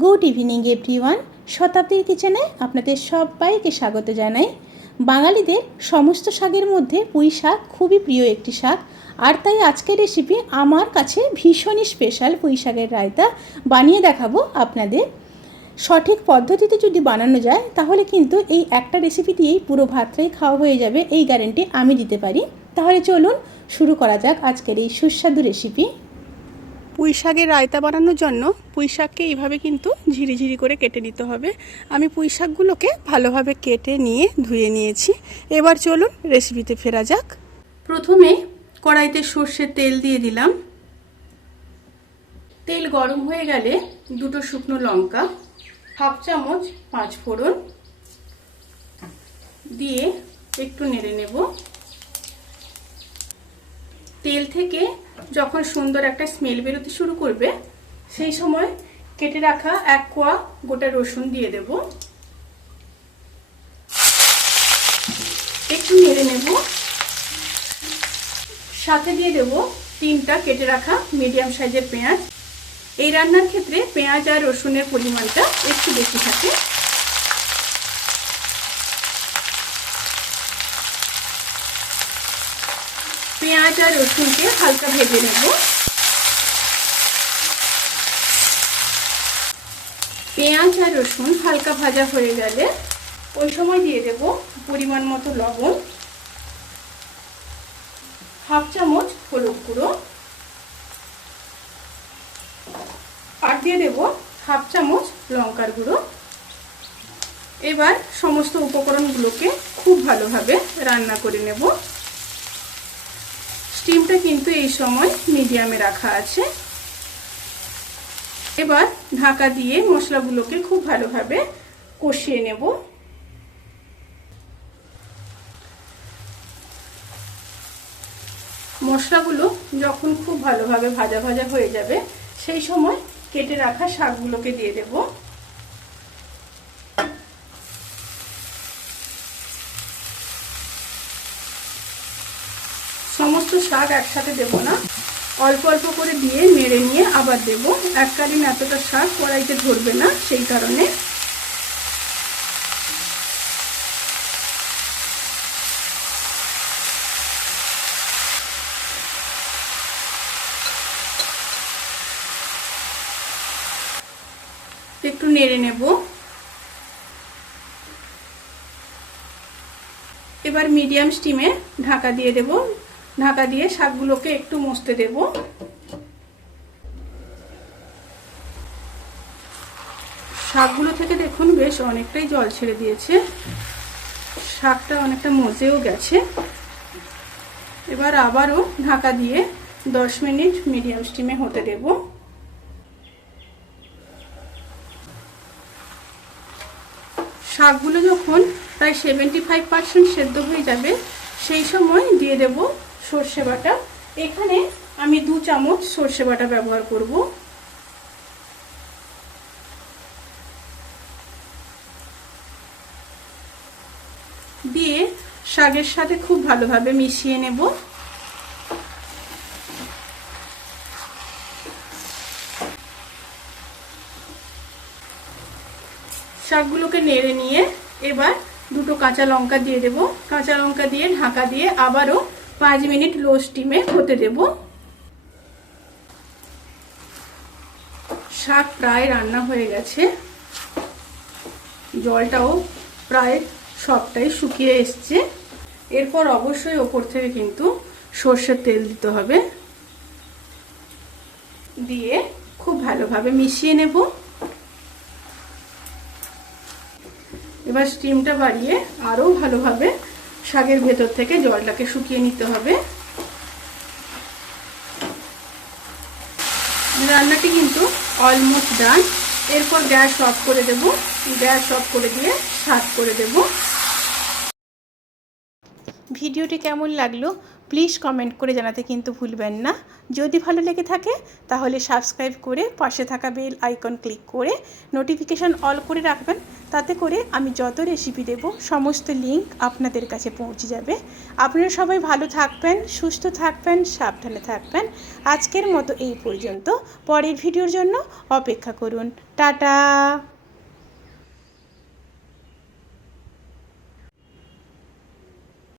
Good evening everyone. শতাব্দীর কিচেনে আপনাদের সবাইকে স্বাগত জানাই। বাঙালিদের সমস্ত শাকের মধ্যে পুঁই শাক খুবই প্রিয় একটি শাক, আর তাই আজকের রেসিপি আমার কাছে ভীষণই স্পেশাল। পুঁই শাকের রায়তা বানিয়ে দেখাবো আপনাদের। সঠিক পদ্ধতিতে যদি বানানো যায় তাহলে কিন্তু এই একটা রেসিপি দিয়েই পুরো ভাতটাই খাওয়া হয়ে যাবে, এই গ্যারেন্টি আমি দিতে পারি। তাহলে চলুন শুরু করা যাক আজকের এই সুস্বাদু রেসিপি। পুঁই শাকের রায়তা বানানোর জন্য পুঁই শাককে এইভাবে কিন্তু ঝিরিঝিরি করে কেটে নিতে হবে। আমি পুঁই শাকগুলোকে ভালোভাবে কেটে নিয়ে ধুয়ে নিয়েছি। এবার চলুন রেসিপিতে ফেরা যাক। প্রথমে কড়াইতে সর্ষের তেল দিয়ে দিলাম। তেল গরম হয়ে গেলে দুটো শুকনো লঙ্কা, হাফ চামচ 5 ফোড়ন দিয়ে একটু নেড়ে নেব। তেল থেকে যখন সুন্দর একটা স্মেল বেরোতে শুরু করবে সেই সময় কেটে রাখা 1 কোয়া গোটা রসুন দিয়ে দেব। একটু নেড়ে নেব। সাথে দিয়ে দেব 3টা কেটে রাখা মিডিয়াম সাইজের পেঁয়াজ। এই রান্নার ক্ষেত্রে পেঁয়াজ আর রসুনের পরিমাণটা একটু বেশি থাকে। পেঁয়াজ আর রসুনকে হালকা ভেজে নেব। পেঁয়াজ আর রসুন হালকা ভাজা হয়ে গেলে ওই সময় দিয়ে দেব পরিমাণ মতো লবণ, হাফ চামচ হলুদ গুঁড়ো, আর দিয়ে দেব হাফ চামচ লঙ্কার গুঁড়ো। এবার সমস্ত উপকরণগুলোকে খুব ভালোভাবে রান্না করে নেব। স্টিমটা কিন্তু এই সময় মিডিয়ামে রাখা আছে। এবার ঢাকা দিয়ে মশলাগুলোকে খুব ভালোভাবে কষিয়ে নেব। মশলাগুলো যখন খুব ভালোভাবে ভাজা ভাজা হয়ে যাবে সেই সময় কেটে রাখা শাকগুলোকে দিয়ে দেব। সমস্ত শাক একসাথে দেব না, অল্প অল্প করে দিয়ে নেড়ে নিয়ে আবার দেব। এককালীন এতটা শাক কড়াইতে ধরবে না, সেই কারণে। একটু নেড়ে নেব। এবার মিডিয়াম স্টিমে ঢাকা দিয়ে দেব। ঢাকা দিয়ে শাকগুলোকে একটু মসতে দেব। শাকগুলো থেকে দেখুন বেশ অনেকটাই জল ছেড়ে দিয়েছে, শাকটা অনেকটা মজেও গেছে। এবার আবারও ঢাকা দিয়ে 10 মিনিট মিডিয়াম স্টিমে হতে দেব। শাকগুলো যখন প্রায় 75% সেদ্ধ হয়ে যাবে সেই সময় দিয়ে দেব সর্ষে বাটা। এখানে আমি 2 চামচ সর্ষে বাটা ব্যবহার করব। দিয়ে শাকের সাথে খুব ভালোভাবে মিশিয়ে নেব। শাকগুলোকে নেড়ে নিয়ে এবার দুটো কাঁচা লঙ্কা দিয়ে দেব। কাঁচা লঙ্কা দিয়ে ঢাকা দিয়ে আবারও 5 মিনিট লো স্টিমে হতে দেব। শাক প্রায় রান্না হয়ে গেছে, জলটাও প্রায় সবটাই শুকিয়ে এসছে। এরপর অবশ্যই ওপর থেকে কিন্তু সর্ষের তেল দিতে হবে। দিয়ে খুব ভালোভাবে মিশিয়ে নেব। এবার স্টিমটা বাড়িয়ে আরো ভালোভাবে শাকের ভেতর থেকে জলটাকে শুকিয়ে নিতে হবে। রান্নাটি কিন্তু অলমোস্ট ডান। এরপর গ্যাস অফ করে দেব। গ্যাস অফ করে দিয়ে সার্ভ করে দেব। ভিডিওটি কেমন লাগলো প্লিজ কমেন্ট করে জানাতে কিন্তু ভুলবেন না। যদি ভালো লেগে থাকে তাহলে সাবস্ক্রাইব করে পাশে থাকা বেল আইকন ক্লিক করে নোটিফিকেশান অল করে রাখবেন। তাতে করে আমি যত রেসিপি দেব সমস্ত লিঙ্ক আপনাদের কাছে পৌঁছে যাবে। আপনারা সবাই ভালো থাকবেন, সুস্থ থাকবেন, সাবধানে থাকবেন। আজকের মতো এই পর্যন্ত। পরের ভিডিওর জন্য অপেক্ষা করুন। টাটা।